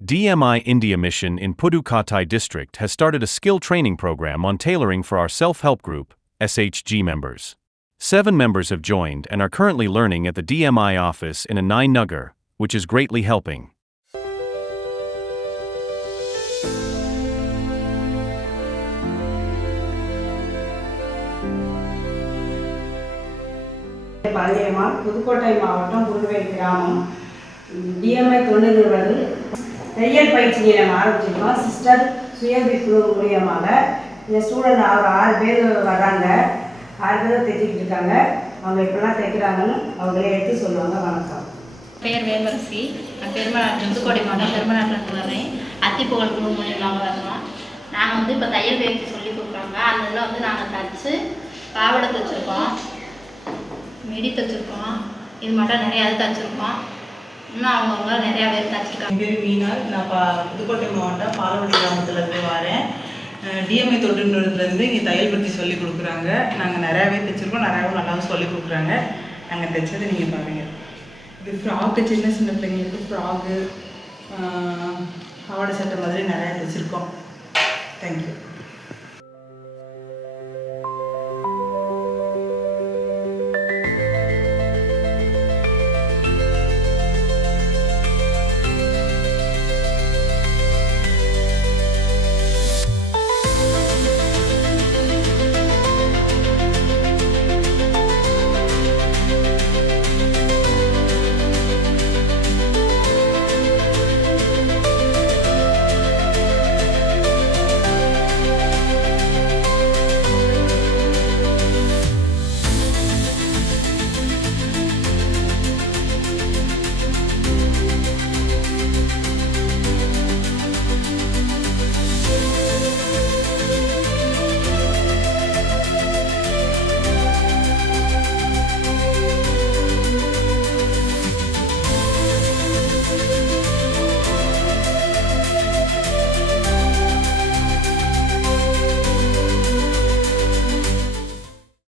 DMI India Mission in Pudukkottai district has started a skill training program on tailoring for our self-help group, SHG members. 7 members have joined and are currently learning at the DMI office in Anai Nagar, which is greatly helping. Palaniammal Pudukkottai மாவட்டம் குருவேல் கிராமம் TMI தொண்டு நிறுவனத்தில் தையல் பயிற்சி நிலையம் ஆரம்பிச்சிருக்கோம். Sister சுயபி குழு மூலியமாக இந்த ஸ்டூடெண்ட் 6 பேர் வர்றாங்க. 6 பேர் தைச்சிக்கிட்டு இருக்காங்க. அவங்க எப்படிலாம் தைக்கிறாங்கன்னு அவங்களே எடுத்து சொல்லுவாங்க. வணக்கம். பேர் வேல்வரசி. நான் புதுக்கோட்டை மாவட்டம் பெருமநாட்டிலேருந்து வரேன். அத்திப்புகழ் குழு மூலியமாக வர்றோம். நாங்கள் இப்போ தையல் பயிற்சி சொல்லி கொடுக்குறாங்க. அந்த இதில் நாங்கள் தைச்சு பாவாடை தைச்சிருக்கோம், மிடி தைச்சிருக்கோம், இது மட்டும் நிறையா தைச்சிருக்கோம். இன்னும் அவங்கவுங்க நிறையா பேர் தைச்சிருக்காங்க. என் பேர் மீனா. நான் புதுக்கோட்டை மாவட்டம் பாலவடி கிராமத்துலேருந்து வரேன். டிஎம்ஐ தொண்டு நிறுவனத்துலேருந்து இங்கே தையல் பற்றி சொல்லிக் கொடுக்குறாங்க. நாங்கள் நிறையாவே தைச்சிருக்கோம், நிறையாவும் நல்லாவும் சொல்லிக் கொடுக்குறாங்க. நாங்கள் தைச்சதை நீங்கள் பாருங்கள். இது ஃப்ராக்கு, சின்ன சின்ன பிள்ளைங்களுக்கு ஃப்ராக்கு, பாவாடை சட்டை மாதிரி நிறையா தைச்சிருக்கோம். தேங்க்யூ.